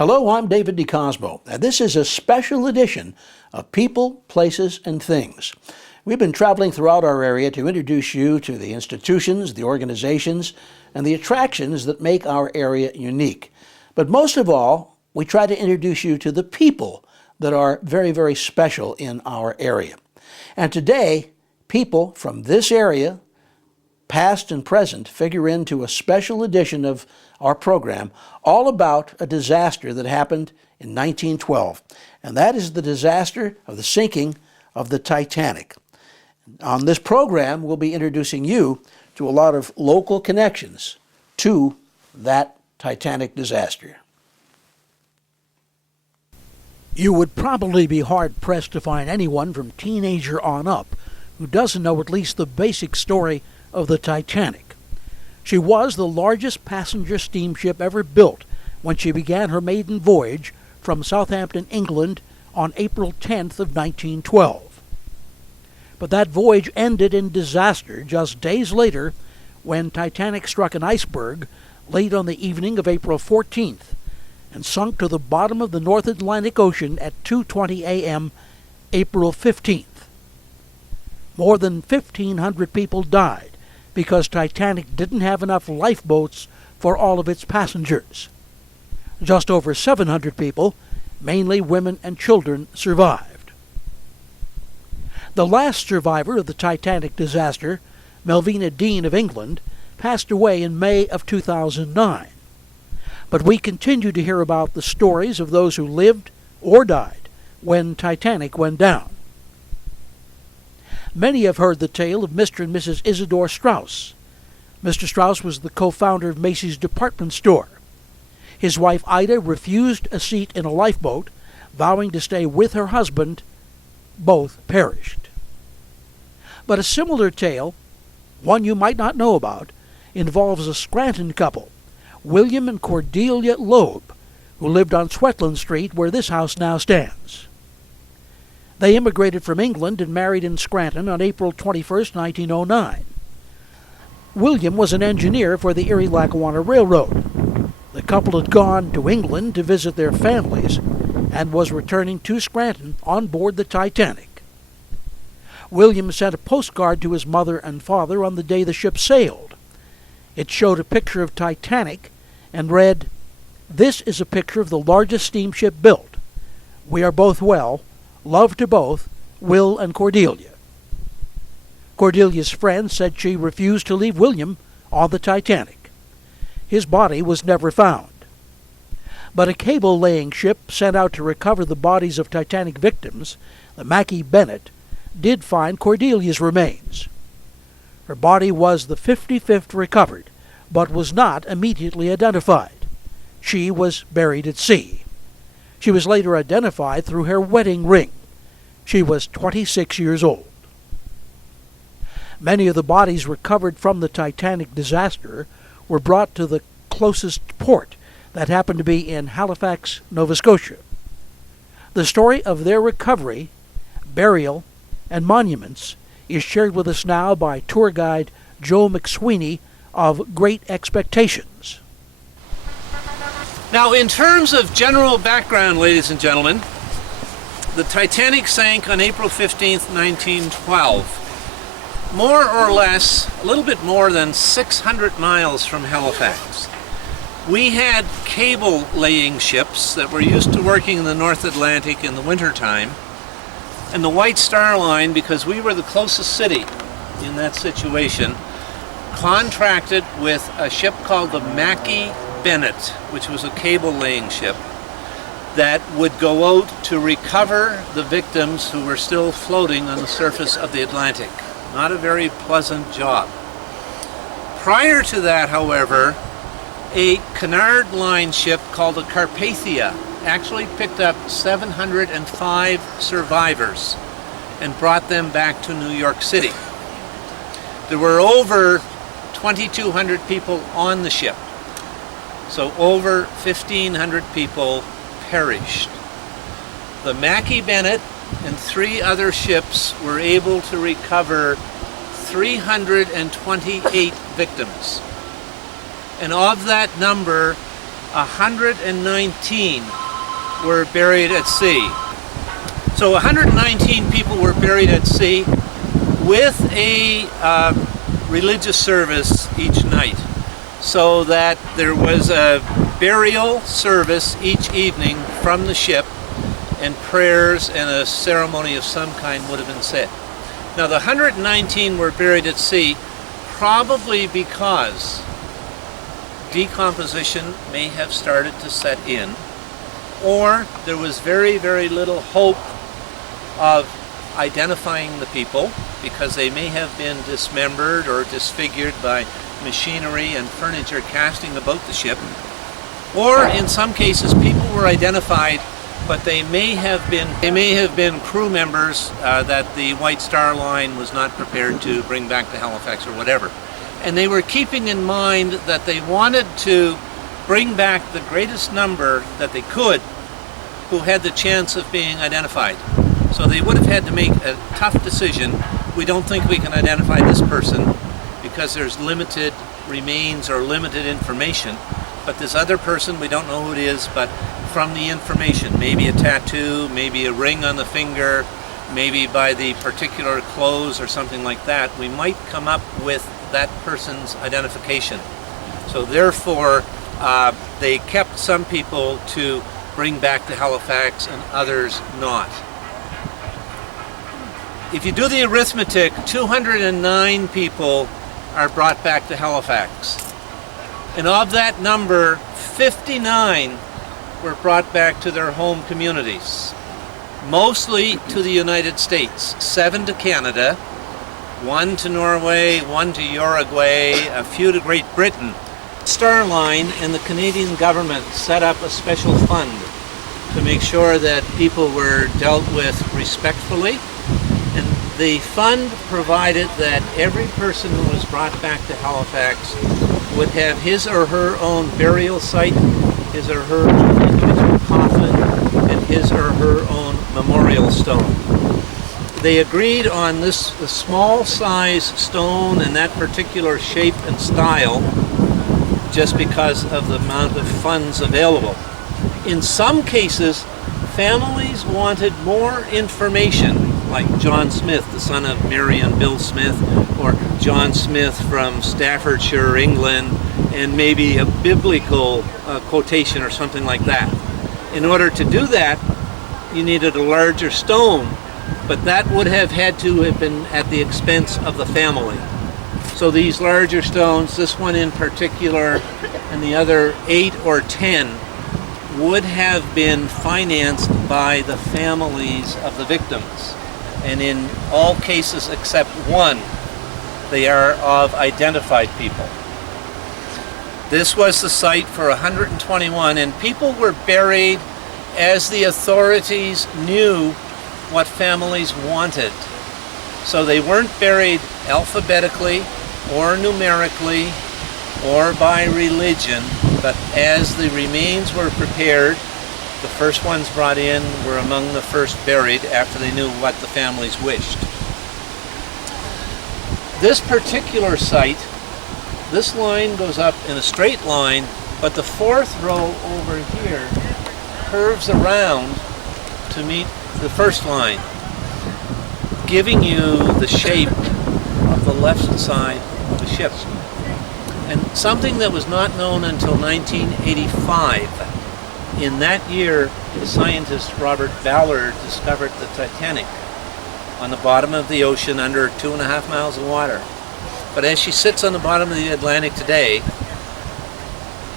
Hello, I'm David DeCosmo, and this is a special edition of People, Places, and Things. We've been traveling throughout our area to introduce you to the institutions, the organizations, and the attractions that make our area unique. But most of all, we try to introduce you to the people that are very, very special in our area. And today, people from this area, past and present, figure into a special edition of our program all about a disaster that happened in 1912. And that is the disaster of the sinking of the Titanic. On this program, we'll be introducing you to a lot of local connections to that Titanic disaster. You would probably be hard-pressed to find anyone from teenager on up who doesn't know at least the basic story of the Titanic. She was the largest passenger steamship ever built when she began her maiden voyage from Southampton, England on April 10th of 1912. But that voyage ended in disaster just days later when Titanic struck an iceberg late on the evening of April 14th and sunk to the bottom of the North Atlantic Ocean at 2:20 a.m. April 15th. More than 1,500 people died because Titanic didn't have enough lifeboats for all of its passengers. Just over 700 people, mainly women and children, survived. The last survivor of the Titanic disaster, Melvina Dean of England, passed away in May of 2009. But we continue to hear about the stories of those who lived or died when Titanic went down. Many have heard the tale of Mr. and Mrs. Isidore Straus. Mr. Straus was the co-founder of Macy's department store. His wife Ida refused a seat in a lifeboat, vowing to stay with her husband. Both perished. But a similar tale, one you might not know about, involves a Scranton couple, William and Cordelia Loeb, who lived on Swetland Street where this house now stands. They immigrated from England and married in Scranton on April 21, 1909. William was an engineer for the Erie-Lackawanna Railroad. The couple had gone to England to visit their families and was returning to Scranton on board the Titanic. William sent a postcard to his mother and father on the day the ship sailed. It showed a picture of Titanic and read, "This is a picture of the largest steamship built. We are both well. Love to both, Will and Cordelia." Cordelia's friend said she refused to leave William on the Titanic. His body was never found. But a cable-laying ship sent out to recover the bodies of Titanic victims, the Mackay Bennett, did find Cordelia's remains. Her body was the 55th recovered, but was not immediately identified. She was buried at sea. She was later identified through her wedding ring. She was 26 years old. Many of the bodies recovered from the Titanic disaster were brought to the closest port that happened to be in Halifax, Nova Scotia. The story of their recovery, burial, and monuments is shared with us now by tour guide Joe McSweeney of Great Expectations. Now, in terms of general background, ladies and gentlemen, the Titanic sank on April 15th, 1912, more or less, a little bit more than 600 miles from Halifax. We had cable-laying ships that were used to working in the North Atlantic in the wintertime, and the White Star Line, because we were the closest city in that situation, contracted with a ship called the Mackay Bennett, which was a cable-laying ship, that would go out to recover the victims who were still floating on the surface of the Atlantic. Not a very pleasant job. Prior to that, however, a Cunard Line ship called the Carpathia actually picked up 705 survivors and brought them back to New York City. There were over 2,200 people on the ship. So over 1,500 people perished. The Mackay Bennett and 3 other ships were able to recover 328 victims. And of that number, 119 were buried at sea. So 119 people were buried at sea with a religious service each night, so that there was a burial service each evening from the ship, and prayers and a ceremony of some kind would have been said. Now the 119 were buried at sea probably because decomposition may have started to set in, or there was very, very little hope of identifying the people because they may have been dismembered or disfigured by machinery and furniture casting about the ship. Or in some cases people were identified, but they may have been crew members that the White Star Line was not prepared to bring back to Halifax or whatever. And they were keeping in mind that they wanted to bring back the greatest number that they could who had the chance of being identified. So they would have had to make a tough decision. We don't think we can identify this person because there's limited remains or limited information. But this other person, we don't know who it is, but from the information, maybe a tattoo, maybe a ring on the finger, maybe by the particular clothes or something like that, we might come up with that person's identification. So therefore, they kept some people to bring back to Halifax and others not. If you do the arithmetic, 209 people are brought back to Halifax. And of that number, 59 were brought back to their home communities, mostly to the United States, 7 to Canada, 1 to Norway, 1 to Uruguay, a few to Great Britain. Star Line and the Canadian government set up a special fund to make sure that people were dealt with respectfully. And the fund provided that every person who was brought back to Halifax would have his or her own burial site, his or her own individual coffin, and his or her own memorial stone. They agreed on this small size stone and that particular shape and style just because of the amount of funds available. In some cases, families wanted more information, like John Smith, the son of Mary and Bill Smith, or John Smith from Staffordshire, England, and maybe a biblical quotation or something like that. In order to do that, you needed a larger stone, but that would have had to have been at the expense of the family. So these larger stones, this one in particular, and the other 8 or 10, would have been financed by the families of the victims. And in all cases except one, they are of identified people. This was the site for 121, and people were buried as the authorities knew what families wanted. So they weren't buried alphabetically or numerically or by religion, but as the remains were prepared, the first ones brought in were among the first buried after they knew what the families wished. This particular site, this line goes up in a straight line, but the fourth row over here curves around to meet the first line, giving you the shape of the left side of the ship. And something that was not known until 1985. In that year, the scientist Robert Ballard discovered the Titanic on the bottom of the ocean under 2.5 miles of water. But as she sits on the bottom of the Atlantic today,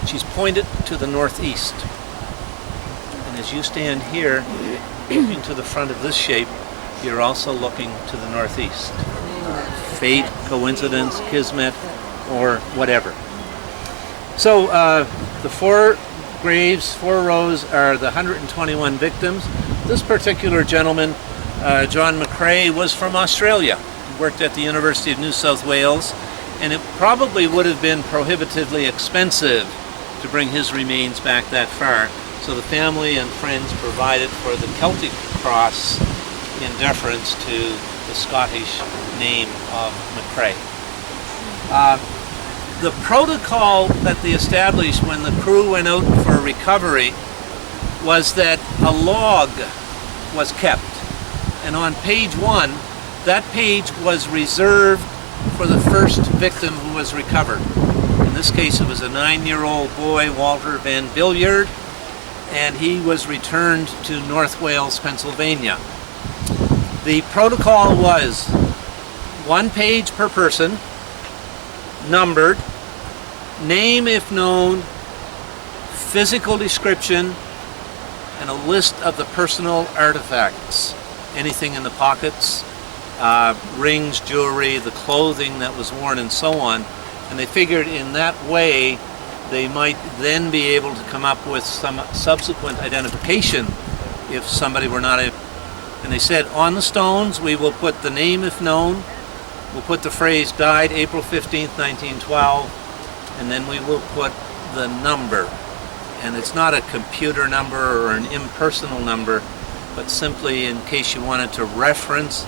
she's pointed to the northeast. And as you stand here, looking to the front of this shape, you're also looking to the northeast. Fate, coincidence, kismet, or whatever. So the 4 graves, 4 rows are the 121 victims. This particular gentleman, John McCrae, was from Australia. He worked at the University of New South Wales, and it probably would have been prohibitively expensive to bring his remains back that far. So the family and friends provided for the Celtic cross in deference to the Scottish name of McCrae. The protocol that they established when the crew went out for recovery was that a log was kept. And on page 1, that page was reserved for the first victim who was recovered. In this case, it was a 9-year-old boy, Walter Van Billiard, and he was returned to North Wales, Pennsylvania. The protocol was 1 page per person, numbered, name if known, physical description, and a list of the personal artifacts. Anything in the pockets, rings, jewelry, the clothing that was worn, and so on. And they figured in that way they might then be able to come up with some subsequent identification if somebody were not a... And they said, on the stones we will put the name if known, we'll put the phrase died April 15th, 1912, and then we will put the number. And it's not a computer number or an impersonal number, but simply in case you wanted to reference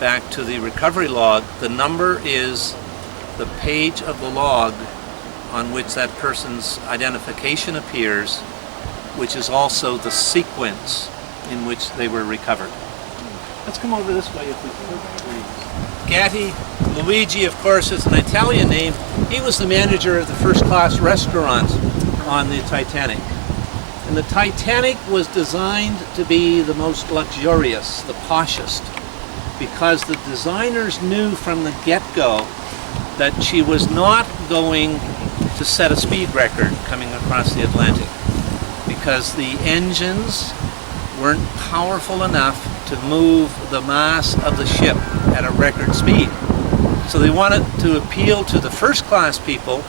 back to the recovery log, the number is the page of the log on which that person's identification appears, which is also the sequence in which they were recovered. Let's come over this way if we could, please. Gatti Luigi, of course, is an Italian name. He was the manager of the first-class restaurant on the Titanic. And the Titanic was designed to be the most luxurious, the poshest, because the designers knew from the get-go that she was not going to set a speed record coming across the Atlantic, because the engines weren't powerful enough to move the mass of the ship at a record speed. So they wanted to appeal to the first-class people,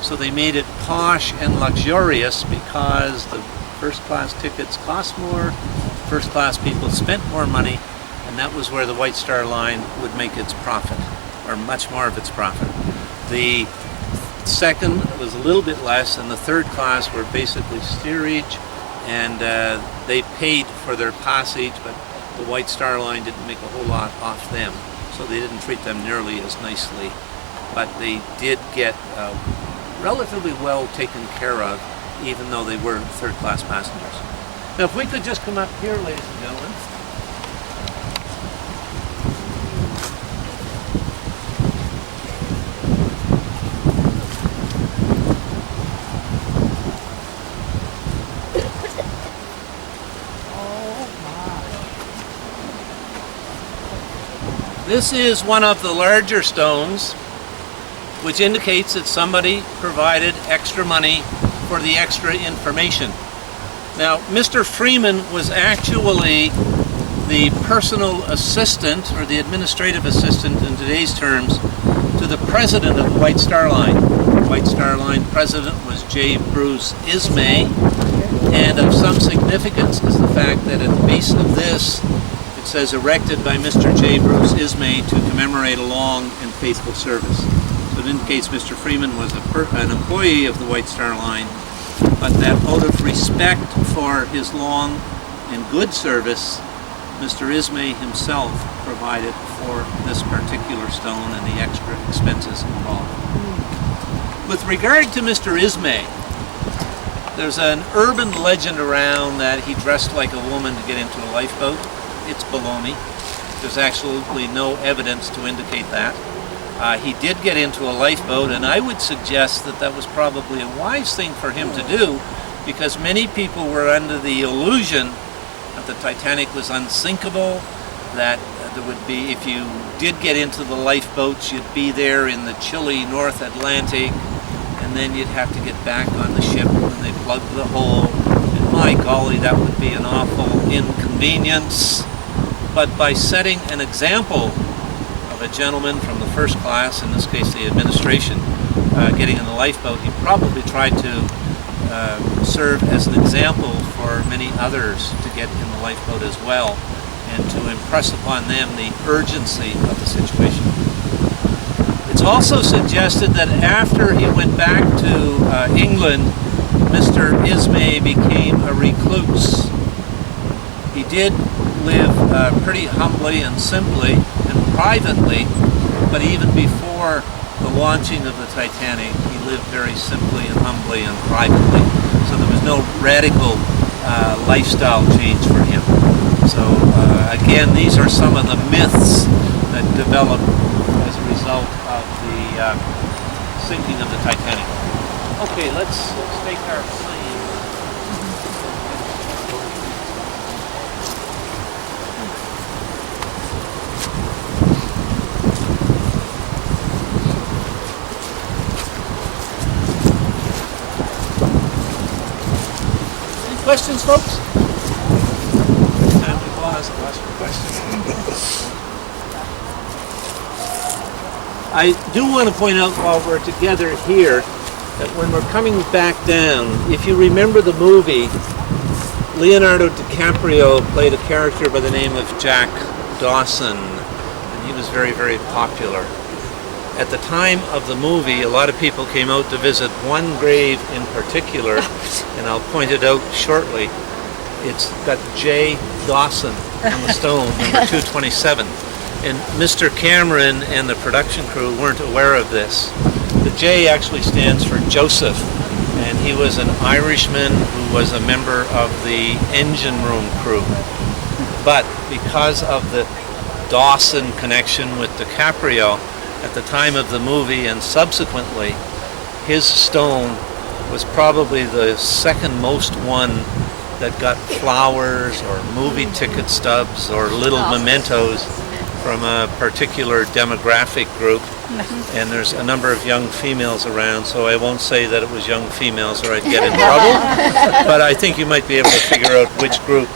so they made it posh and luxurious because the first-class tickets cost more, first-class people spent more money, and that was where the White Star Line would make its profit, or much more of its profit. The second was a little bit less, and the third class were basically steerage, and they paid for their passage, but the White Star Line didn't make a whole lot off them, so they didn't treat them nearly as nicely. But they did get relatively well taken care of, even though they were third-class passengers. Now, if we could just come up here, ladies and gentlemen. This is one of the larger stones, which indicates that somebody provided extra money for the extra information. Now, Mr. Freeman was actually the personal assistant, or the administrative assistant in today's terms, to the president of the White Star Line. The White Star Line president was J. Bruce Ismay, and of some significance is the fact that at the base of this, it says erected by Mr. J. Bruce Ismay to commemorate a long and faithful service. So it indicates Mr. Freeman was an employee of the White Star Line, but that out of respect for his long and good service, Mr. Ismay himself provided for this particular stone and the extra expenses involved. With regard to Mr. Ismay, there's an urban legend around that he dressed like a woman to get into a lifeboat. It's baloney. There's absolutely no evidence to indicate that. He did get into a lifeboat, and I would suggest that that was probably a wise thing for him to do, because many people were under the illusion that the Titanic was unsinkable, that there would be, if you did get into the lifeboats, you'd be there in the chilly North Atlantic, and then you'd have to get back on the ship when they plugged the hole, and my golly, that would be an awful inconvenience. But by setting an example of a gentleman from the first class, in this case the administration, getting in the lifeboat, he probably tried to serve as an example for many others to get in the lifeboat as well, and to impress upon them the urgency of the situation. It's also suggested that after he went back to England, Mr. Ismay became a recluse. He did live pretty humbly and simply and privately, but even before the launching of the Titanic, he lived very simply and humbly and privately. So there was no radical lifestyle change for him. So again, these are some of the myths that developed as a result of the sinking of the Titanic. Okay, let's take our plane. Questions, folks? Time to pause and ask for questions. I do want to point out while we're together here that when we're coming back down, if you remember the movie, Leonardo DiCaprio played a character by the name of Jack Dawson, and he was very, very popular. At the time of the movie, a lot of people came out to visit one grave in particular, and I'll point it out shortly. It's got J. Dawson on the stone, number 227. And Mr. Cameron and the production crew weren't aware of this. The J actually stands for Joseph, and he was an Irishman who was a member of the engine room crew. But because of the Dawson connection with DiCaprio, at the time of the movie and subsequently, his stone was probably the second most one that got flowers or movie ticket stubs or little mementos from a particular demographic group. And there's a number of young females around, so I won't say that it was young females or I'd get in trouble, but I think you might be able to figure out which group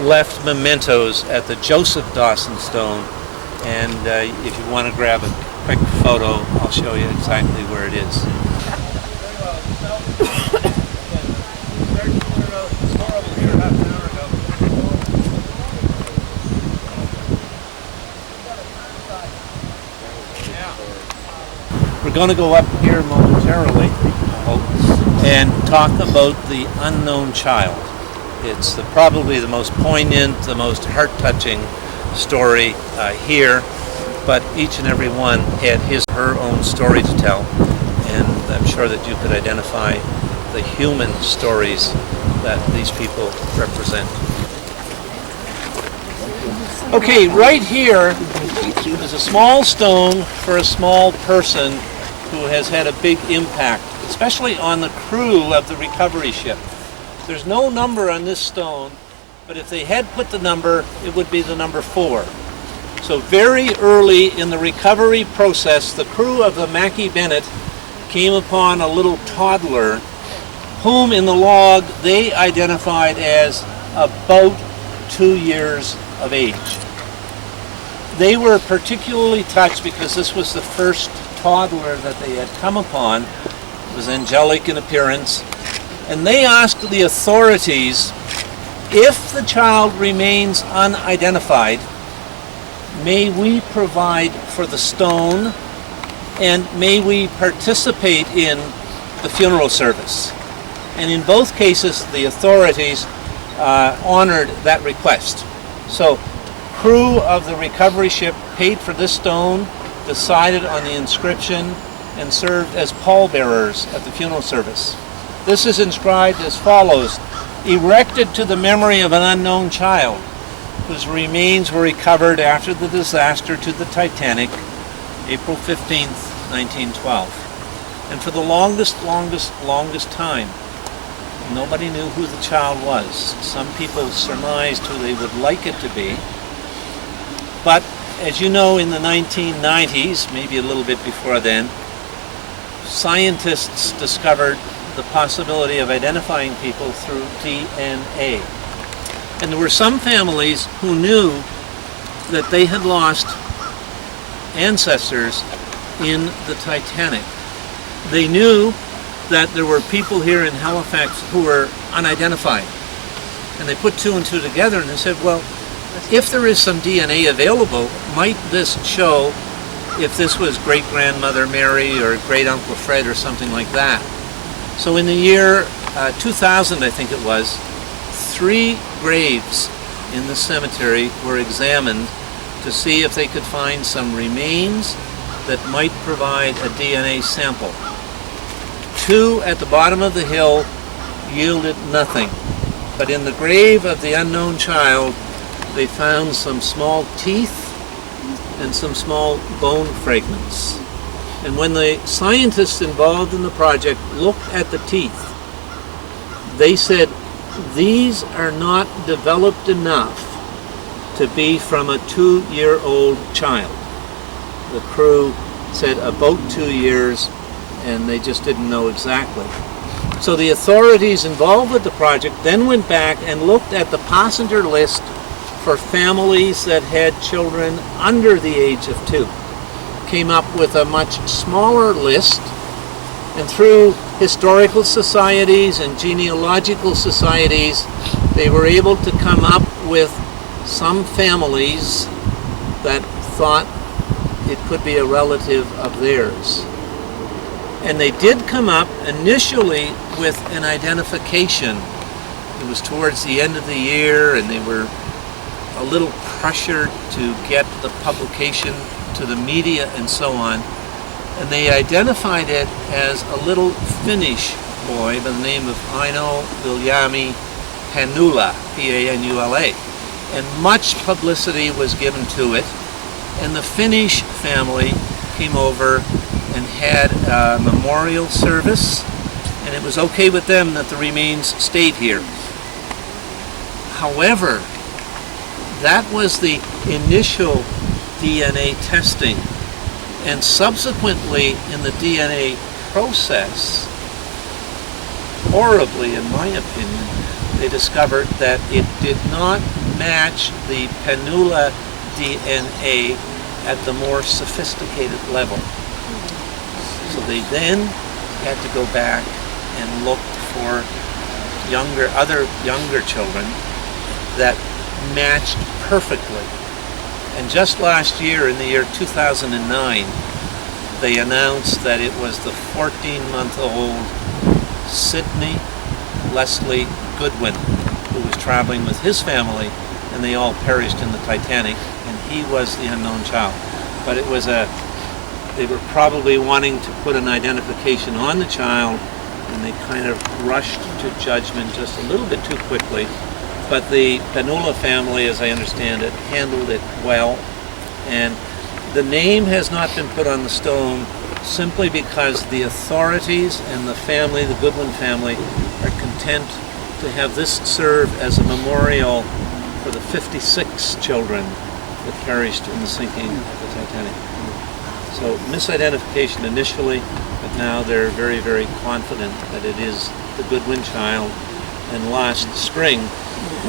left mementos at the Joseph Dawson stone. And if you want to grab a quick photo, I'll show you exactly where it is. We're going to go up here momentarily and talk about the unknown child. It's probably the most poignant, the most heart-touching story here, but each and every one had his or her own story to tell, and I'm sure that you could identify the human stories that these people represent. Okay, right here is a small stone for a small person who has had a big impact, especially on the crew of the recovery ship. There's no number on this stone, but if they had put the number, it would be the number 4. So very early in the recovery process, the crew of the Mackay Bennett came upon a little toddler whom in the log they identified as about 2 years of age. They were particularly touched because this was the first toddler that they had come upon. It was angelic in appearance, and they asked the authorities, if the child remains unidentified, may we provide for the stone and may we participate in the funeral service? And in both cases, the authorities honored that request. So, crew of the recovery ship paid for this stone, decided on the inscription, and served as pallbearers at the funeral service. This is inscribed as follows: erected to the memory of an unknown child whose remains were recovered after the disaster to the Titanic, April 15th, 1912. And for the longest time, nobody knew who the child was. Some people surmised who they would like it to be. But as you know, in the 1990s, maybe a little bit before then, scientists discovered the possibility of identifying people through DNA. And there were some families who knew that they had lost ancestors in the Titanic. They knew that there were people here in Halifax who were unidentified. And they put 2 and 2 together and they said, well, if there is some DNA available, might this show if this was great-grandmother Mary or great-uncle Fred or something like that? So in the year 2000, I think it was, 3 graves in the cemetery were examined to see if they could find some remains that might provide a DNA sample. 2 at the bottom of the hill yielded nothing, but in the grave of the unknown child, they found some small teeth and some small bone fragments. And when the scientists involved in the project looked at the teeth, they said, these are not developed enough to be from a 2-year-old child. The crew said about 2 years, and they just didn't know exactly. So the authorities involved with the project then went back and looked at the passenger list for families that had children under the age of 2. Came up with a much smaller list, and through historical societies and genealogical societies, they were able to come up with some families that thought it could be a relative of theirs. And they did come up initially with an identification. It was towards the end of the year, and they were a little pressured to get the publication to the media and so on. And they identified it as a little Finnish boy by the name of Aino Viljami Panula, P-A-N-U-L-A. And much publicity was given to it. And the Finnish family came over and had a memorial service, and it was okay with them that the remains stayed here. However, that was the initial DNA testing, and subsequently in the DNA process, horribly in my opinion, they discovered that it did not match the Panula DNA at the more sophisticated level. So they then had to go back and look for other younger children that matched perfectly. And just last year, in the year 2009, they announced that it was the 14-month-old Sidney Leslie Goodwin who was traveling with his family, and they all perished in the Titanic, and he was the unknown child. But it was they were probably wanting to put an identification on the child, and they kind of rushed to judgment just a little bit too quickly. But the Panula family, as I understand it, handled it well, and the name has not been put on the stone simply because the authorities and the family, the Goodwin family, are content to have this serve as a memorial for the 56 children that perished in the sinking of the Titanic. So misidentification initially, but now they're very, very confident that it is the Goodwin child. And last spring,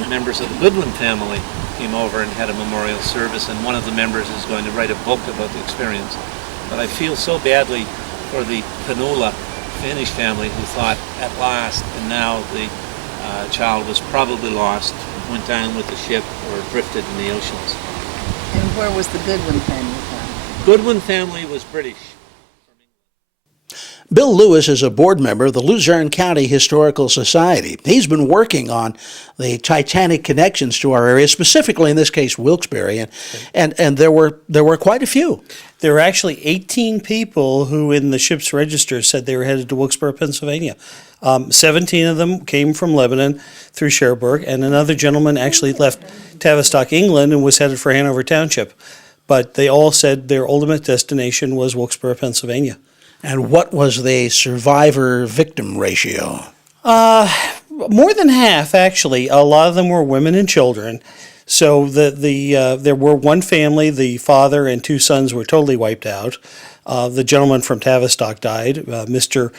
members of the Goodwin family came over and had a memorial service, and one of the members is going to write a book about the experience. But I feel so badly for the Panula Finnish family who thought at last, and now the child was probably lost, went down with the ship, or drifted in the oceans. And where was the Goodwin family from? Goodwin family was British. Bill Lewis is a board member of the Luzerne County Historical Society. He's been working on the Titanic connections to our area, specifically in this case Wilkes-Barre, and there were quite a few. There were actually 18 people who in the ship's register said they were headed to Wilkes-Barre, Pennsylvania. 17 of them came from Lebanon through Cherbourg, and another gentleman actually left Tavistock, England, and was headed for Hanover Township. But they all said their ultimate destination was Wilkes-Barre, Pennsylvania. And what was the survivor-victim ratio? More than half, actually. A lot of them were women and children. So there were one family, the father and 2 sons were totally wiped out. The gentleman from Tavistock died, Mr.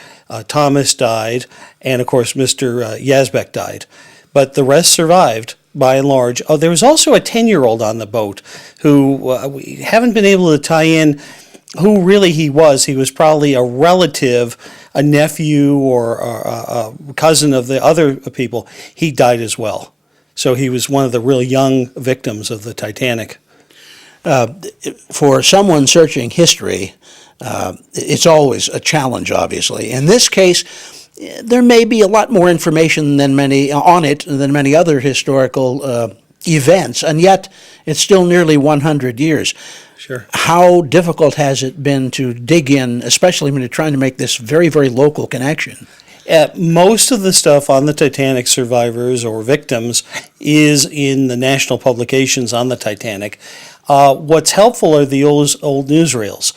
Thomas died, and of course Mr. Yazbek died. But the rest survived, by and large. Oh, there was also a 10-year-old on the boat who we haven't been able to tie in who really he was. He was probably a relative, a nephew, or a cousin of the other people. He died as well. So he was one of the real young victims of the Titanic. For someone searching history, it's always a challenge, obviously. In this case, there may be a lot more information than many other historical events, and yet it's still nearly 100 years. Sure. How difficult has it been to dig in, especially when you're trying to make this very, very local connection? Most of the stuff on the Titanic survivors or victims is in the national publications on the Titanic. What's helpful are the old newsreels.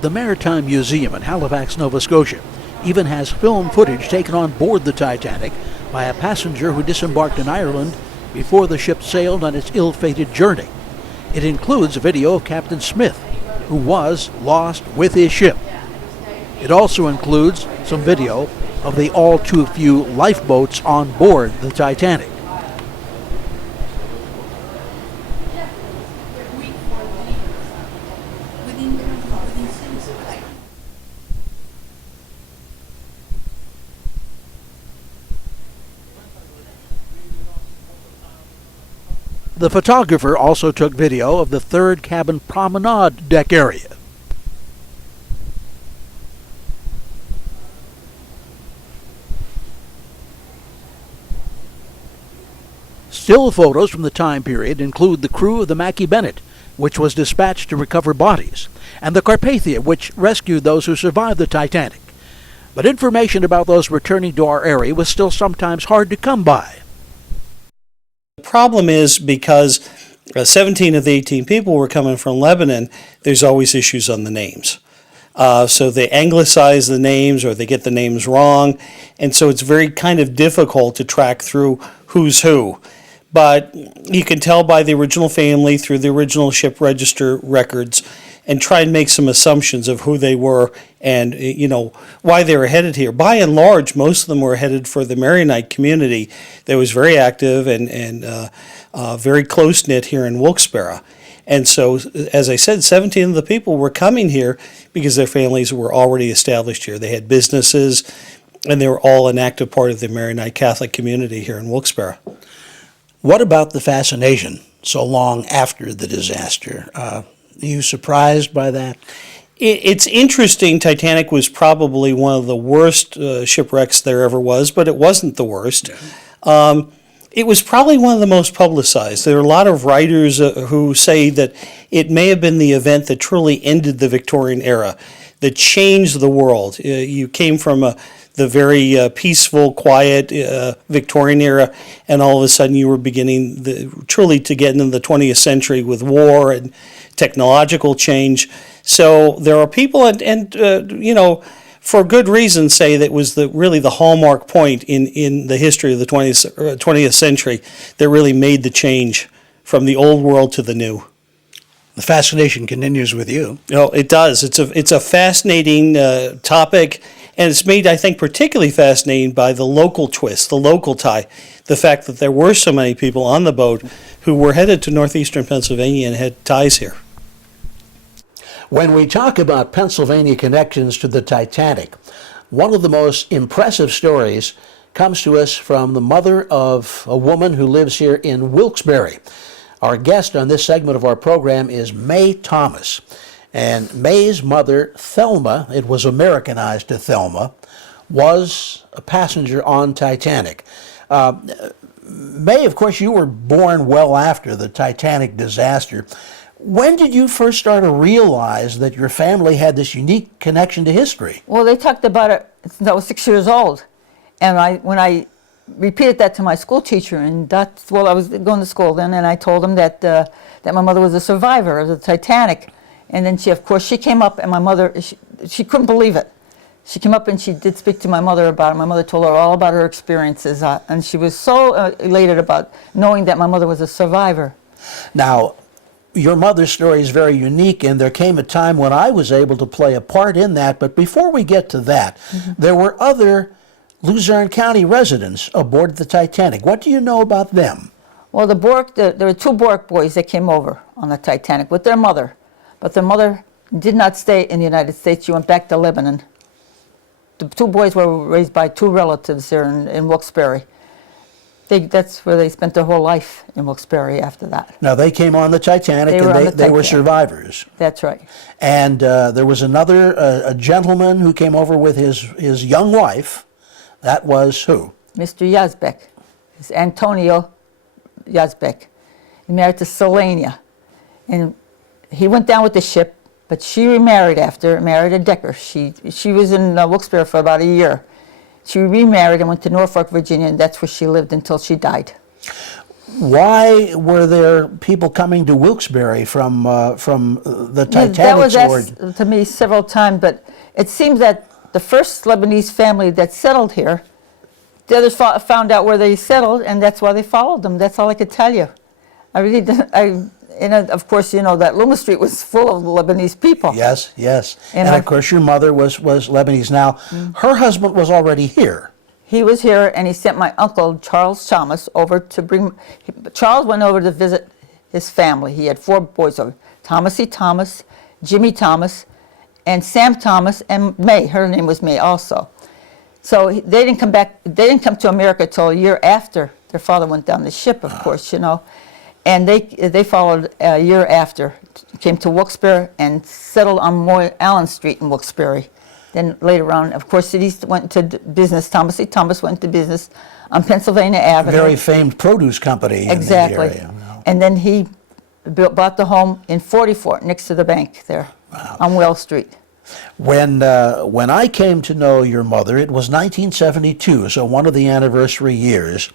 The Maritime Museum in Halifax, Nova Scotia, even has film footage taken on board the Titanic by a passenger who disembarked in Ireland before the ship sailed on its ill-fated journey. It includes a video of Captain Smith, who was lost with his ship. It also includes some video of the all too few lifeboats on board the Titanic. The photographer also took video of the third cabin promenade deck area. Still photos from the time period include the crew of the Mackay Bennett, which was dispatched to recover bodies, and the Carpathia, which rescued those who survived the Titanic. But information about those returning to our area was still sometimes hard to come by. The problem is because 17 of the 18 people were coming from Lebanon, there's always issues on the names. So they anglicize the names or they get the names wrong, and so it's very kind of difficult to track through who's who. But you can tell by the original family through the original ship register records and try and make some assumptions of who they were and, why they were headed here. By and large, most of them were headed for the Maronite community that was very active and very close-knit here in Wilkes-Barre. And so, as I said, 17 of the people were coming here because their families were already established here. They had businesses, and they were all an active part of the Maronite Catholic community here in Wilkes-Barre. What about the fascination so long after the disaster? Are you surprised by that? It's interesting. Titanic was probably one of the worst shipwrecks there ever was, but it wasn't the worst. It was probably one of the most publicized. There are a lot of writers who say that it may have been the event that truly ended the Victorian era, that changed the world. You came from the very peaceful, quiet Victorian era, and all of a sudden you were beginning truly to get into the 20th century with war and technological change. So there are people, and for good reason, say that was really the hallmark point in the history of the 20th century that really made the change from the old world to the new. The fascination continues with you. Oh, it does. It's a fascinating topic, and it's made, I think, particularly fascinating by the local twist, the local tie, the fact that there were so many people on the boat who were headed to northeastern Pennsylvania and had ties here. When we talk about Pennsylvania connections to the Titanic, one of the most impressive stories comes to us from the mother of a woman who lives here in Wilkes-Barre. Our guest on this segment of our program is May Thomas. And May's mother, Thelma, it was Americanized to Thelma, was a passenger on Titanic. May, of course, you were born well after the Titanic disaster. When did you first start to realize that your family had this unique connection to history? Well, they talked about it since I was 6 years old. And when I repeated that to my school teacher, and I was going to school then, and I told him that my mother was a survivor of the Titanic. And then she came up, and my mother, she couldn't believe it. She came up and she did speak to my mother about it. My mother told her all about her experiences, and she was so elated about knowing that my mother was a survivor. Now, your mother's story is very unique, and there came a time when I was able to play a part in that. But before we get to that, there were other Luzerne County residents aboard the Titanic. What do you know about them? Well, there were two Bork boys that came over on the Titanic with their mother. But their mother did not stay in the United States. She went back to Lebanon. The two boys were raised by two relatives there in Wilkes-Barre. That's where they spent their whole life, in Wilkes-Barre, after that. Now, they came on the Titanic, they were survivors. That's right. And there was another, a gentleman who came over with his young wife. That was who? Mr. Yazbek. It's Antonio Yazbek. He married to Selenia. And he went down with the ship, but she remarried after, married a Decker. She was in Wilkes-Barre for about a year. She remarried and went to Norfolk, Virginia, and that's where she lived until she died. Why were there people coming to Wilkes-Barre from the Titanic? That was asked to me several times, but it seems that the first Lebanese family that settled here, the others found out where they settled, and that's why they followed them. That's all I could tell you. I really didn't. And of course, you know that Loomis Street was full of Lebanese people. Yes, yes. And of course, your mother was Lebanese. Now, her husband was already here. He was here, and he sent my uncle, Charles Thomas, over to bring... Charles went over to visit his family. He had 4 boys over. Thomasy Thomas, Jimmy Thomas, and Sam Thomas, and May. Her name was May also. So they didn't come back. They didn't come to America till a year after their father went down the ship, of course, you know. And they followed a year after, came to Wilkes-Barre and settled on Moy Allen Street in Wilkes-Barre. Then later on, of course, cities went to business. Thomas went to business on Pennsylvania Avenue. Very famed produce company exactly. in the area. No. And then he bought the home in 44 next to the bank there on Wells Street. When I came to know your mother, it was 1972, so one of the anniversary years,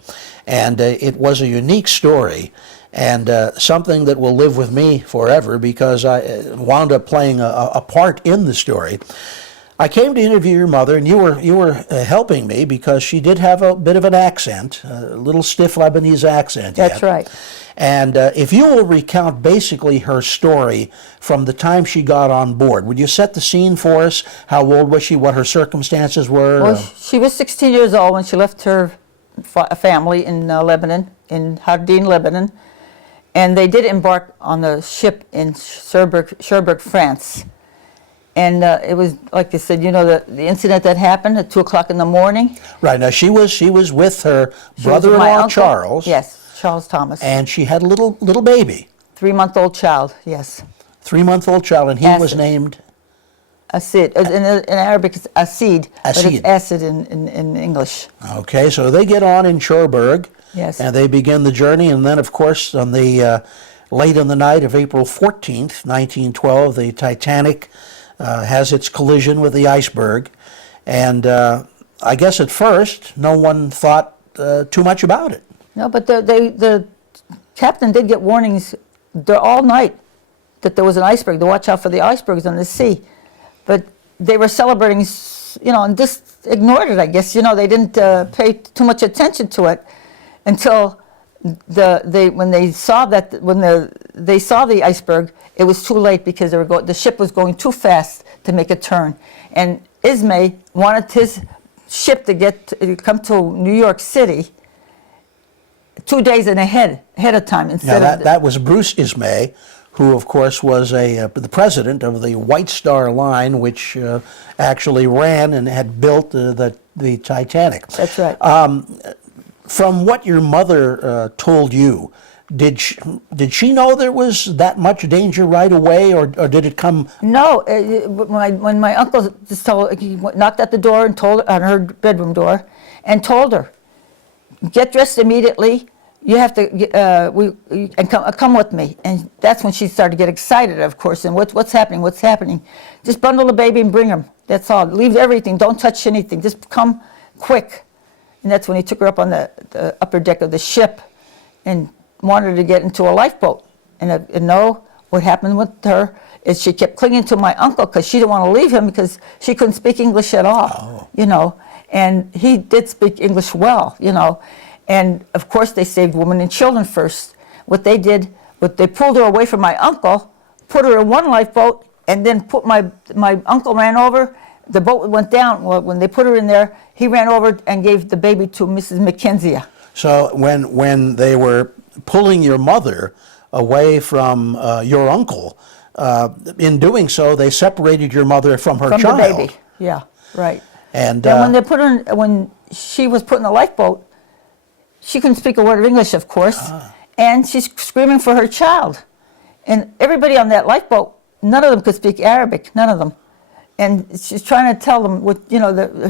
and it was a unique story. And something that will live with me forever because I wound up playing a part in the story. I came to interview your mother, and you were helping me because she did have a bit of an accent, a little stiff Lebanese accent. That's right. And if you will recount basically her story from the time she got on board, would you set the scene for us? How old was she? What her circumstances were? Well, she was 16 years old when she left her family in Lebanon, in Hardin, Lebanon. And they did embark on the ship in Cherbourg, France. And it was, like I said, you know, the incident that happened at 2 o'clock in the morning. Right. Now, she was with her brother-in-law, Charles. Yes, Charles Thomas. And she had a little baby. 3-month-old child, yes. 3-month-old child, and he was named? Acid. In Arabic, it's Acid, but it's acid in English. Okay, so they get on in Cherbourg. Yes. And they begin the journey, and then, of course, on the late in the night of April 14th, 1912, the Titanic has its collision with the iceberg. And I guess at first, no one thought too much about it. No, but the captain did get warnings all night that there was an iceberg, to watch out for the icebergs on the sea. But they were celebrating, you know, and just ignored it, I guess. You know, they didn't pay too much attention to it. Until when they saw the iceberg, it was too late because the ship was going too fast to make a turn, and Ismay wanted his ship to come to New York City 2 days ahead of time. That was Bruce Ismay, who of course was the president of the White Star Line, which actually ran and had built the Titanic. That's right. From what your mother told you, did she know there was that much danger right away, or did it come? No, when my uncle he knocked at the door and told on her bedroom door, and told her, "Get dressed immediately. You have to come with me." And that's when she started to get excited, of course. And what's happening? What's happening? Just bundle the baby and bring him. That's all. Leave everything. Don't touch anything. Just come quick. And that's when he took her up on the upper deck of the ship and wanted her to get into a lifeboat. And no, what happened with her is she kept clinging to my uncle because she didn't want to leave him because she couldn't speak English at all, you know. And he did speak English well, you know. And, of course, they saved women and children first. What they did, they pulled her away from my uncle, put her in one lifeboat, and then my uncle ran over. The boat went down. Well, when they put her in there, he ran over and gave the baby to Mrs. Mckenzie. So when they were pulling your mother away from your uncle, in doing so, they separated your mother from her child. From the baby, yeah, right. And then when she was put in the lifeboat, she couldn't speak a word of English, of course, and she's screaming for her child. And everybody on that lifeboat, none of them could speak Arabic, none of them. And she's trying to tell them,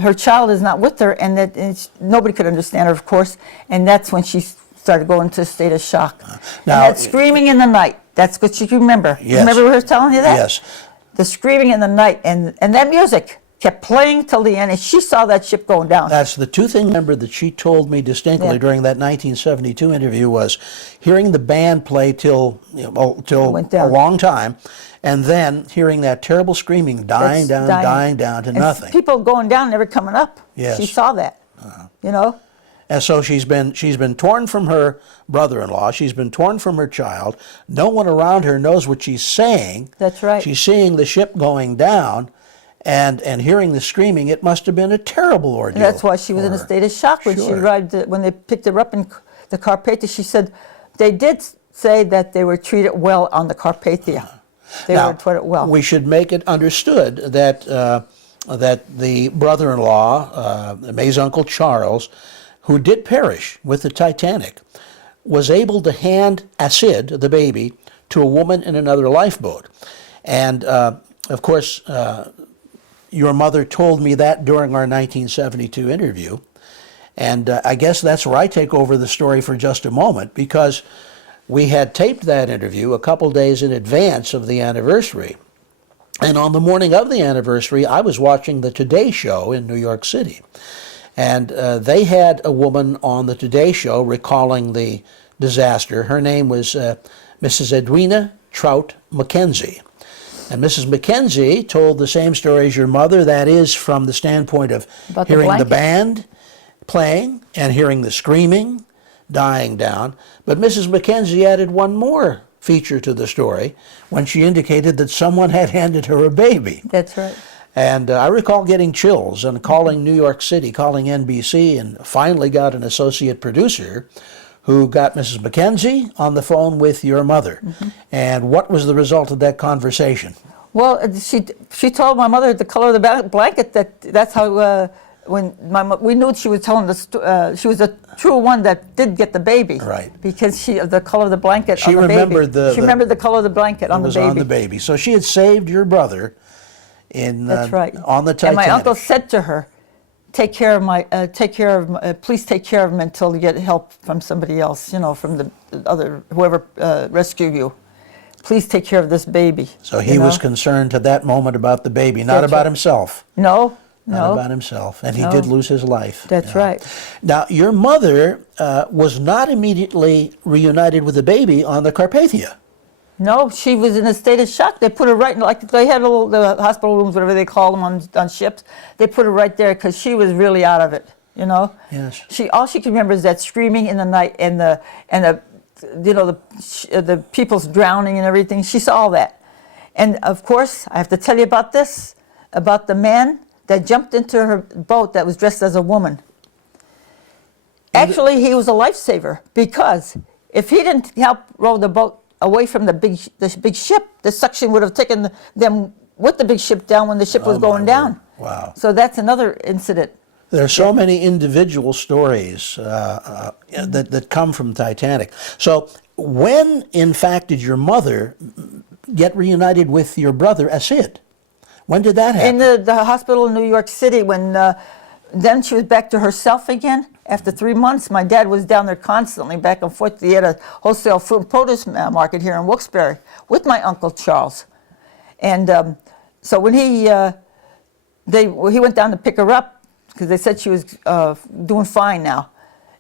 her child is not with her, and nobody could understand her, of course. And that's when she started going into a state of shock. Now- and that screaming in the night, that's what you remember. Yes. Remember her telling you that? Yes. The screaming in the night, and that music kept playing till the end, and she saw that ship going down. That's the two things, remember, that she told me distinctly Yeah. during that 1972 interview was hearing the band play till Went a down. long time, and then hearing that terrible screaming dying That's down, dying down to And nothing. people going down, never coming up. Yes. She saw that. You know? And so she's been torn from her brother-in-law. She's been torn from her child. No one around her knows what she's saying. That's right. She's seeing the ship going down, and hearing the screaming. It must have been a terrible ordeal. And that's why she was in a for her. state of shock when she Sure. arrived, when they picked her up in the Carpathia. She said they did say that they were treated well on the Carpathia. They Now, were treated well. we should make it understood that that the brother-in-law, May's uncle Charles, who did perish with the Titanic, was able to hand Assad, the baby, to a woman in another lifeboat. And of course, your mother told me that during our 1972 interview. And I guess that's where I take over the story for just a moment, because we had taped that interview a couple days in advance of the anniversary. And on the morning of the anniversary, I was watching the Today Show in New York City. And they had a woman on the Today Show recalling the disaster. Her name was Mrs. Edwina Mckenzie. And Mrs. Mckenzie told the same story as your mother, that is from the standpoint of About the hearing the blanket. band playing and hearing the screaming dying down. But Mrs. Mckenzie added one more feature to the story when she indicated that someone had handed her a baby. That's right. And I recall getting chills and calling New York City, calling NBC, and finally got an associate producer who got Mrs. Mckenzie on the phone with your mother. And what was the result of that conversation? Well, she told my mother the color of the blanket, that's how when we knew she was telling she was the true one that did get the baby. Right. Because the color of the blanket She on the remembered baby. She remembered the color of the blanket on the was baby. on the baby. So she had saved your brother in That's right. on the Titanic. And my uncle said to her, please take care of him until you get help from somebody else, from the other, whoever rescued you. Please take care of this baby. So he was concerned to that moment about the baby, not That's about right. himself. No. Not about himself. And he No. did lose his life. That's Yeah. right. Now, your mother was not immediately reunited with the baby on the Carpathia. No, she was in a state of shock. They put her right in, like they had the hospital rooms, whatever they call them on ships. They put her right there because she was really out of it. Yes. All she can remember is that screaming in the night and the people's drowning and everything. She saw all that, and of course I have to tell you about this, about the man that jumped into her boat that was dressed as a woman. Actually, he was a lifesaver, because if he didn't help row the boat away from the big ship, the suction would have taken them with the big ship down when the ship was Oh, my going down. word. Wow. So that's another incident. There are so many individual stories that come from Titanic. So when, in fact, did your mother get reunited with your brother, Assad? When did that happen? In the hospital in New York City, when then she was back to herself again. After 3 months, my dad was down there constantly, back and forth. He had a wholesale fruit and produce market here in Wilkes-Barre with my Uncle Charles. And so when he went down to pick her up, because they said she was doing fine now.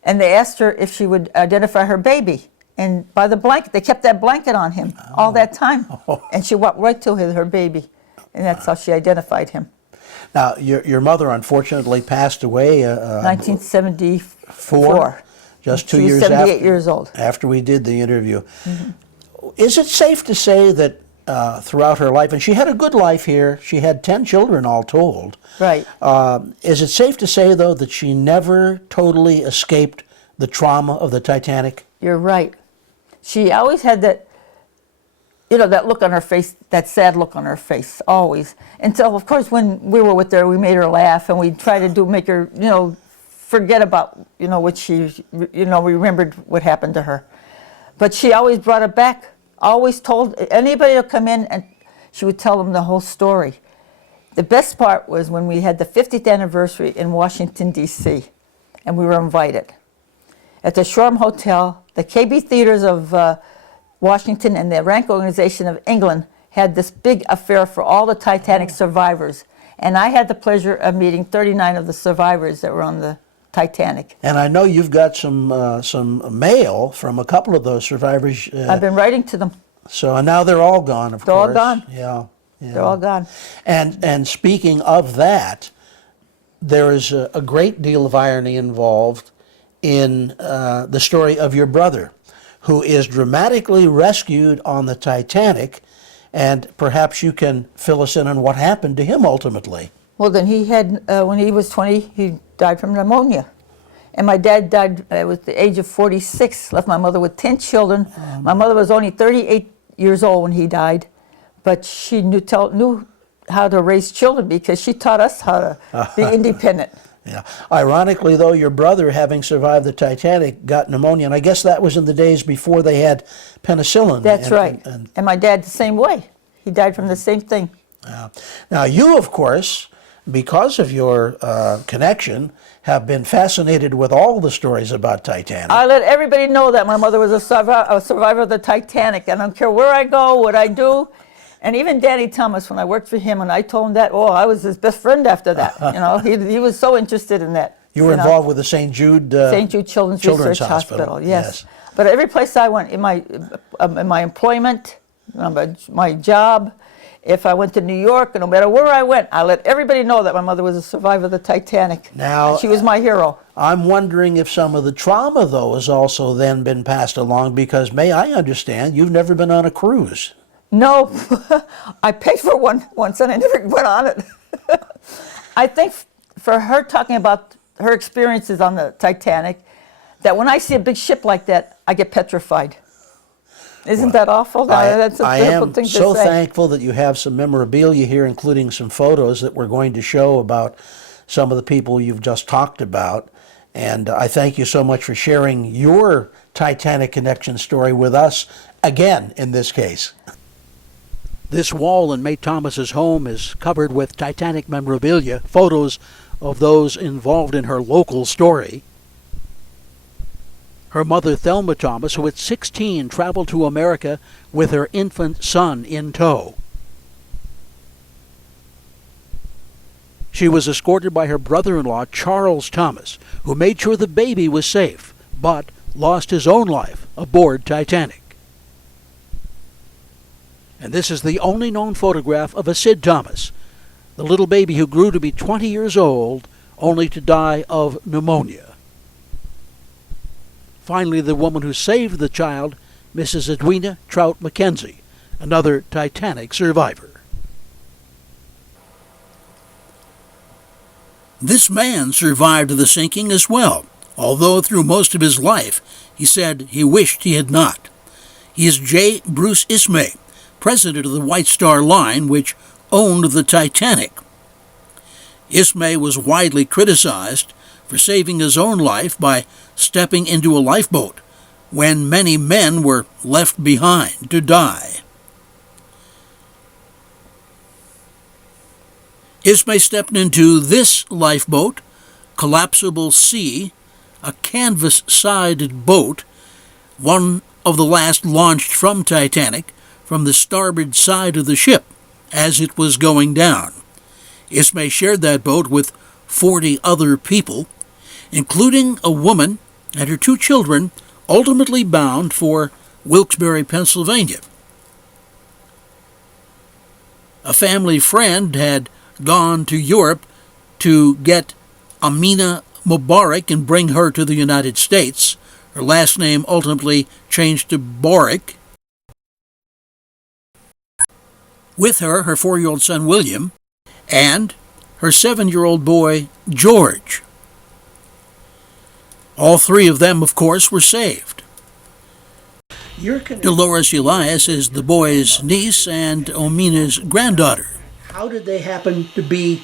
And they asked her if she would identify her baby. And by the blanket, they kept that blanket on him all that time. And she walked right to her baby. And that's how she identified him. Now, your mother unfortunately passed away 1974. Just 2 She was years 78 years old. after we did the interview. Is it safe to say that throughout her life, and she had a good life here, she had 10 children all told. Right. Is it safe to say, though, that she never totally escaped the trauma of the Titanic? You're right. She always had that, that look on her face, that sad look on her face, always. Until, of course, when we were with her, we made her laugh, and we tried to make her, forget about, what she, remembered what happened to her. But she always brought it back, always told anybody to come in, and she would tell them the whole story. The best part was when we had the 50th anniversary in Washington, D.C., and we were invited. at the Shoreham Hotel. The KB Theaters of Washington and the Rank Organization of England had this big affair for all the Titanic survivors. And I had the pleasure of meeting 39 of the survivors that were on the Titanic. And I know you've got some mail from a couple of those survivors. I've been writing to them. So and now they're all gone, of They're course. all gone. Yeah, yeah. They're all gone. And speaking of that, there is a great deal of irony involved in the story of your brother, who is dramatically rescued on the Titanic, and perhaps you can fill us in on what happened to him ultimately. Well, then he had, when he was 20, he died from pneumonia. And my dad died at the age of 46, left my mother with 10 children. My mother was only 38 years old when he died, but she knew how to raise children because she taught us how to be independent. Yeah. Ironically, though, your brother, having survived the Titanic, got pneumonia, and I guess that was in the days before they had penicillin. That's right. And my dad the same way. He died from the same thing. Now, you, of course, because of your connection, have been fascinated with all the stories about Titanic. I let everybody know that my mother was a survivor of the Titanic. I don't care where I go, what I do. And even Daddy Thomas, when I worked for him, and I told him that, oh, I was his best friend after that. You know, he was so interested in that. You were involved with the St. Jude Children's Research Hospital. Yes. But every place I went, in my employment, my job, if I went to New York, no matter where I went, I let everybody know that my mother was a survivor of the Titanic. Now, she was my hero. I'm wondering if some of the trauma, though, has also then been passed along, because may I understand you've never been on a cruise? No, I paid for one once and I never went on it. I think for her talking about her experiences on the Titanic, that when I see a big ship like that, I get petrified. Isn't that awful? That's a beautiful thing to say. I am so thankful that you have some memorabilia here, including some photos that we're going to show about some of the people you've just talked about. And I thank you so much for sharing your Titanic connection story with us, again, in this case. This wall in May Thomas's home is covered with Titanic memorabilia, photos of those involved in her local story. Her mother, Thelma Thomas, who at 16 traveled to America with her infant son in tow. She was escorted by her brother-in-law, Charles Thomas, who made sure the baby was safe, but lost his own life aboard Titanic. And this is the only known photograph of Assad Thomas, the little baby who grew to be 20 years old, only to die of pneumonia. Finally, the woman who saved the child, Mrs. Edwina Mckenzie, another Titanic survivor. This man survived the sinking as well, although through most of his life he said he wished he had not. He is J. Bruce Ismay, president of the White Star Line, which owned the Titanic. Ismay was widely criticized for saving his own life by stepping into a lifeboat when many men were left behind to die. Ismay stepped into this lifeboat, Collapsible C, a canvas-sided boat, one of the last launched from Titanic, from the starboard side of the ship as it was going down. Ismay shared that boat with 40 other people, including a woman and her 2 children, ultimately bound for Wilkes-Barre, Pennsylvania. A family friend had gone to Europe to get Amina Mubarak and bring her to the United States. Her last name ultimately changed to Boric. With her 4-year-old son William, and her 7-year-old boy George. All 3 of them, of course, were saved. Dolores Elias is the boy's niece and Omina's granddaughter. How did they happen to be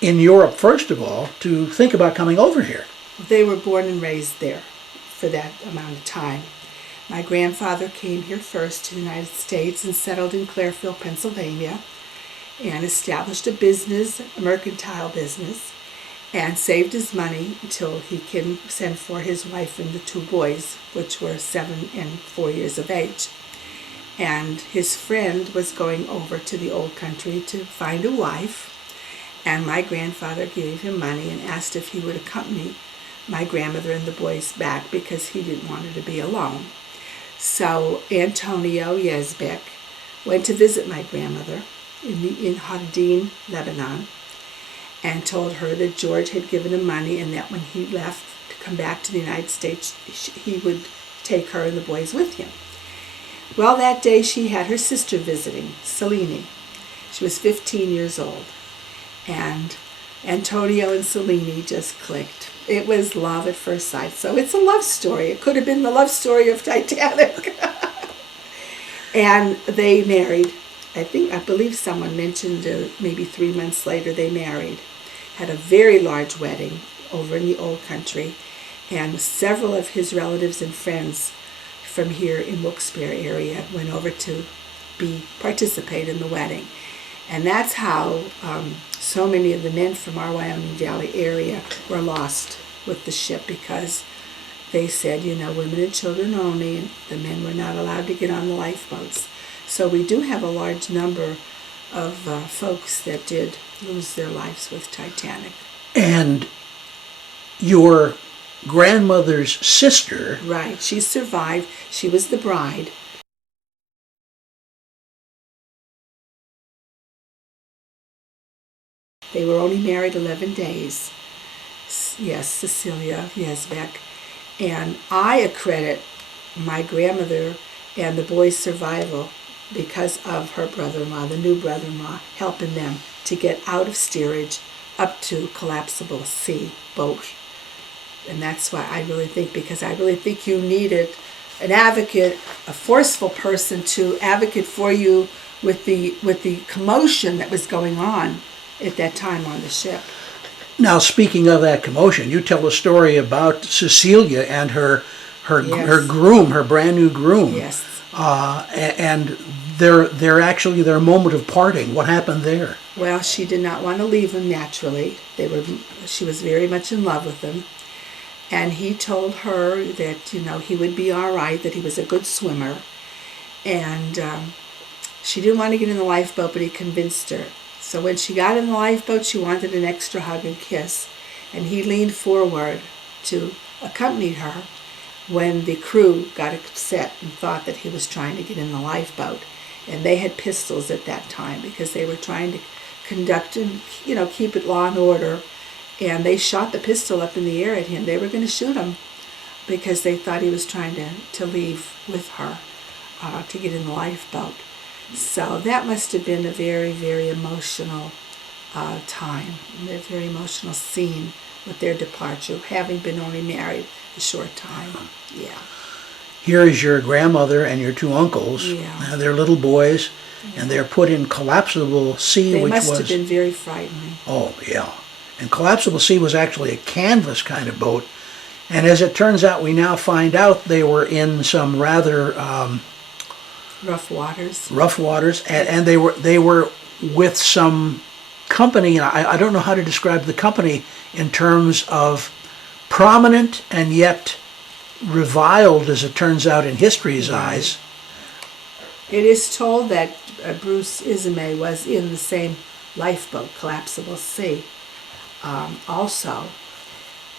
in Europe, first of all, to think about coming over here? They were born and raised there for that amount of time. My grandfather came here first to the United States and settled in Clarefield, Pennsylvania, and established a business, a mercantile business. and saved his money until he can send for his wife and the 2 boys, which were 7 and 4 years of age. And his friend was going over to the old country to find a wife, and my grandfather gave him money and asked if he would accompany my grandmother and the boys back because he didn't want her to be alone. So Antonio Yezbek went to visit my grandmother in Hadin, Lebanon, and told her that George had given him money and that when he left to come back to the United States, he would take her and the boys with him. Well, that day she had her sister visiting, Selene. She was 15 years old. And Antonio and Selene just clicked. It was love at first sight. So it's a love story. It could have been the love story of Titanic. And they married. I believe someone mentioned maybe 3 months later they married. Had a very large wedding over in the old country. And several of his relatives and friends from here in Wilkes-Barre area went over to participate in the wedding. And that's how so many of the men from our Wyoming Valley area were lost with the ship, because they said, women and children only, and the men were not allowed to get on the lifeboats. So we do have a large number of folks that did lose their lives with Titanic. And your grandmother's sister... Right, she survived. She was the bride. They were only married 11 days. Yes, Cecilia Yezbek. And I accredit my grandmother and the boys' survival because of her brother-in-law, the new brother-in-law, helping them to get out of steerage up to collapsible sea boat. And that's why I really think you needed an advocate, a forceful person to advocate for you with the commotion that was going on at that time on the ship. Now, speaking of that commotion, you tell a story about Cecilia and her Yes. groom, her brand new groom. Yes. And their moment of parting. What happened there? Well, she did not want to leave him naturally. She was very much in love with him. And he told her that, he would be all right, that he was a good swimmer. And she didn't want to get in the lifeboat, but he convinced her. So when she got in the lifeboat, she wanted an extra hug and kiss. And he leaned forward to accompany her when the crew got upset and thought that he was trying to get in the lifeboat. And they had pistols at that time because they were trying to conduct and, keep it law and order. And they shot the pistol up in the air at him. They were going to shoot him because they thought he was trying to leave with her to get in the lifeboat. So that must have been a very, very emotional time, a very emotional scene with their departure, having been only married a short time. Yeah. Here is your grandmother and your 2 uncles. Yeah. They're little boys, and they're put in collapsible sea, They which must was... have been very frightening. Oh, yeah. And collapsible sea was actually a canvas kind of boat. And as it turns out, we now find out they were in some rather... Rough waters. rough waters, and they were with some company, and I don't know how to describe the company in terms of prominent and yet reviled, as it turns out, in history's eyes. It is told that Bruce Ismay was in the same lifeboat, Collapsible Sea, also.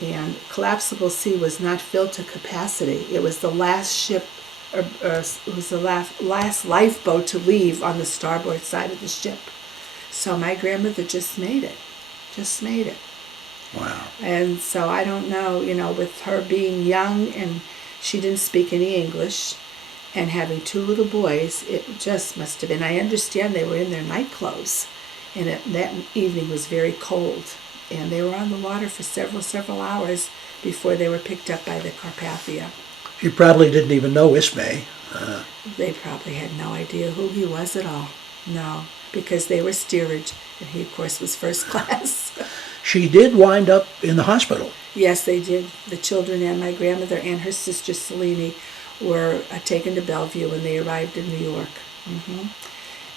And Collapsible Sea was not filled to capacity. It was the last ship, it was the last lifeboat to leave on the starboard side of the ship. So my grandmother just made it. Wow. And so I don't know, with her being young and she didn't speak any English and having 2 little boys, it just must have been. I understand they were in their night clothes, and that evening was very cold. And they were on the water for several hours before they were picked up by the Carpathia. She probably didn't even know Ismay. They probably had no idea who he was at all. No, because they were steerage, and he, of course, was first class. She did wind up in the hospital. Yes, they did. The children and my grandmother and her sister Selene were taken to Bellevue when they arrived in New York.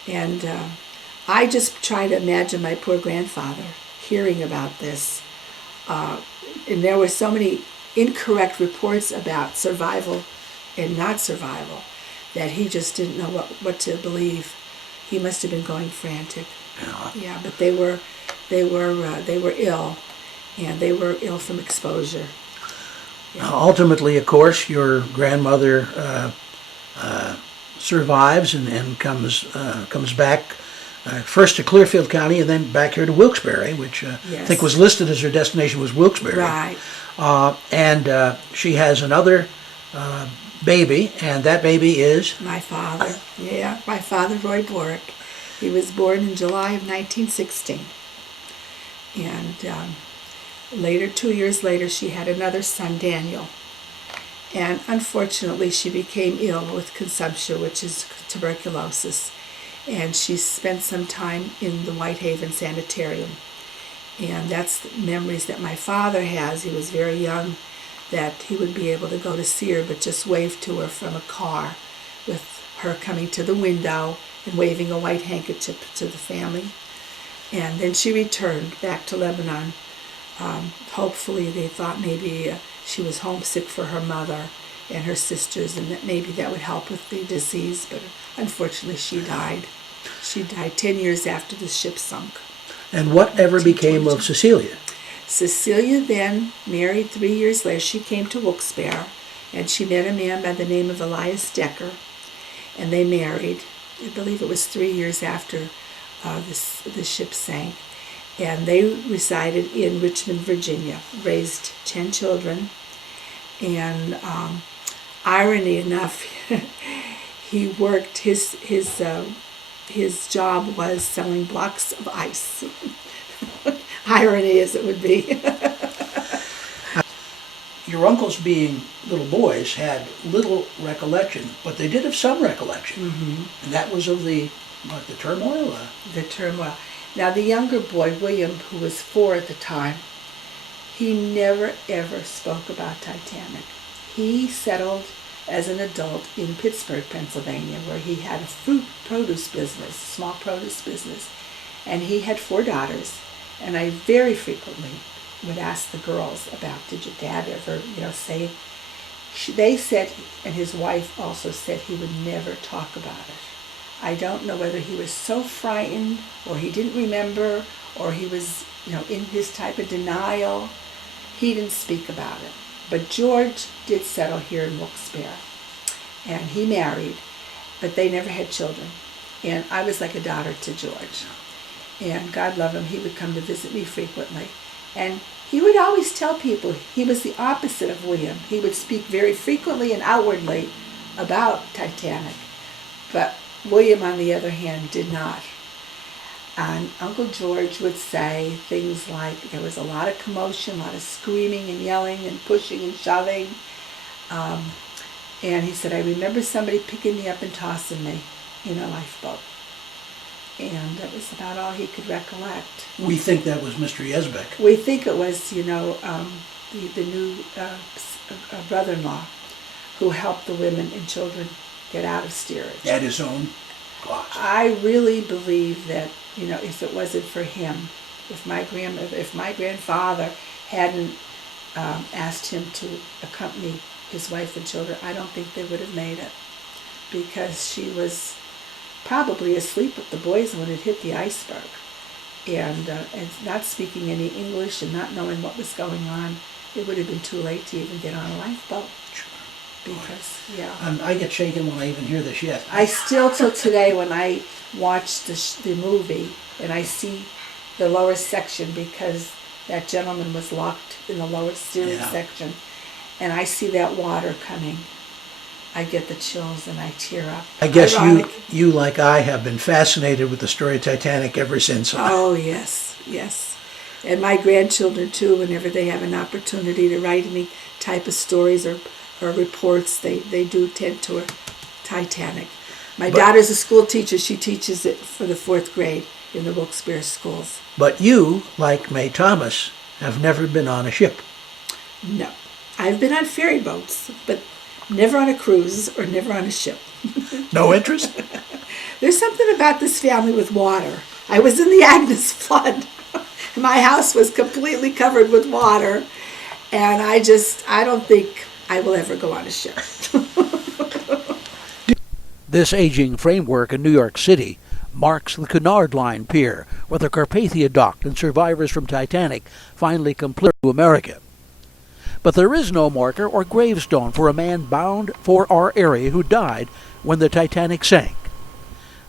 And I just try to imagine my poor grandfather hearing about this. And there were so many incorrect reports about survival and not survival that he just didn't know what to believe. He must have been going frantic. Yeah, but they were ill, and they were ill from exposure. Ultimately, of course, your grandmother survives and comes back first to Clearfield County and then back here to Wilkes-Barre, which I think was listed as her destination was Wilkes-Barre. Right. And she has another baby, and that baby is? My father. Yeah, my father, Roy Borick. He was born in July of 1916. And later, 2 years later, she had another son, Daniel. And unfortunately, she became ill with consumption, which is tuberculosis. And she spent some time in the Whitehaven Sanitarium. And that's the memories that my father has. He was very young, that he would be able to go to see her, but just wave to her from a car, with her coming to the window and waving a white handkerchief to the family. And then she returned back to Lebanon. Hopefully they thought maybe she was homesick for her mother and her sisters, and that maybe that would help with the disease, but unfortunately she died. She died 10 years after the ship sunk. And whatever became of Cecilia? Cecilia then married 3 years later. She came to Wilkes-Barre, and she met a man by the name of Elias Decker, and they married. I believe it was 3 years after the ship sank. And they resided in Richmond, Virginia, raised 10 children. And irony enough, he worked, his job was selling blocks of ice. Irony as it would be. Your uncles, being little boys, had little recollection, but they did have some recollection. And that was of the turmoil? The turmoil. Now, the younger boy, William, who was 4 at the time, he never, ever spoke about Titanic. He settled as an adult in Pittsburgh, Pennsylvania, where he had a produce business, small produce business. And he had 4 daughters. And I very frequently would ask the girls about, did your dad ever, say? They said, and his wife also said, he would never talk about it. I don't know whether he was so frightened, or he didn't remember, or he was, in his type of denial. He didn't speak about it. But George did settle here in Wilkes-Barre, and he married, but they never had children. And I was like a daughter to George. And God love him, he would come to visit me frequently. And he would always tell people he was the opposite of William. He would speak very frequently and outwardly about Titanic. But William, on the other hand, did not. And Uncle George would say things like there was a lot of commotion, a lot of screaming and yelling and pushing and shoving. And he said, I remember somebody picking me up and tossing me in a lifeboat. And that was about all he could recollect. We think that was Mr. Yesbeck. We think it was, the new brother-in-law who helped the women and children get out of steerage. At his own cost. I really believe that, if it wasn't for him, if my grandfather hadn't asked him to accompany his wife and children, I don't think they would have made it, because she was probably asleep with the boys when it hit the iceberg, and not speaking any English and not knowing what was going on. It would have been too late to even get on a lifeboat. Because, And I get shaken when I even hear this, yes. I still, till today, when I watch the movie and I see the lower section, because that gentleman was locked in the lower steerage section, and I see that water coming, I get the chills and I tear up. I guess you, like I, have been fascinated with the story of Titanic ever since. Oh, yes, yes. And my grandchildren, too, whenever they have an opportunity to write any type of stories or reports, they do tend to Titanic. My daughter's a school teacher. She teaches it for the 4th grade in the Wilkes-Barre schools. But you, like May Thomas, have never been on a ship. No. I've been on ferry boats, but never on a cruise or never on a ship. No interest? There's something about this family with water. I was in the Agnes flood. My house was completely covered with water, and I don't think I will ever go on a ship. This aging framework in New York City marks the Cunard Line Pier, where the Carpathia docked and survivors from Titanic finally completed to America. But there is no marker or gravestone for a man bound for our area who died when the Titanic sank.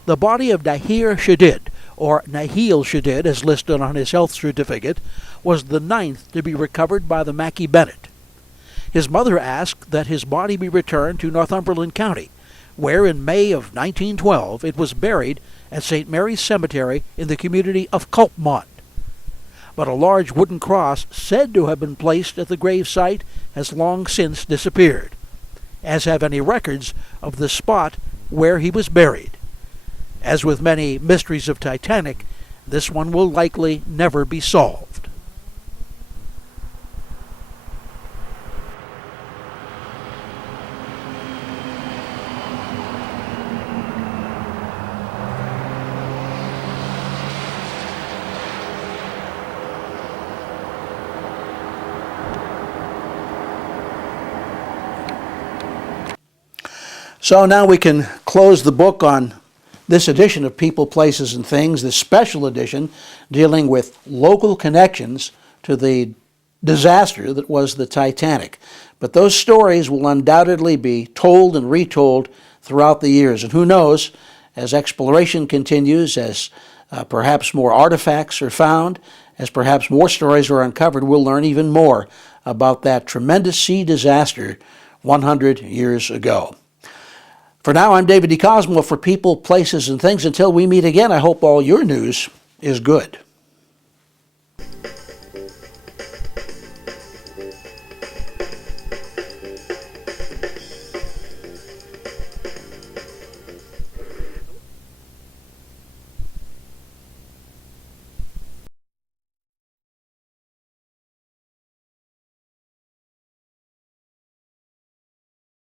The body of Nahir Shadid, or Nahil Shadid as listed on his health certificate, was the 9th to be recovered by the Mackay Bennett. His mother asked that his body be returned to Northumberland County, where in May of 1912 it was buried at St. Mary's Cemetery in the community of Culpmont. But a large wooden cross said to have been placed at the grave site has long since disappeared, as have any records of the spot where he was buried. As with many mysteries of Titanic, this one will likely never be solved. So now we can close the book on this edition of People, Places, and Things, this special edition dealing with local connections to the disaster that was the Titanic. But those stories will undoubtedly be told and retold throughout the years. And who knows, as exploration continues, as perhaps more artifacts are found, as perhaps more stories are uncovered, we'll learn even more about that tremendous sea disaster 100 years ago. For now, I'm David DeCosmo for People, Places, and Things. Until we meet again, I hope all your news is good.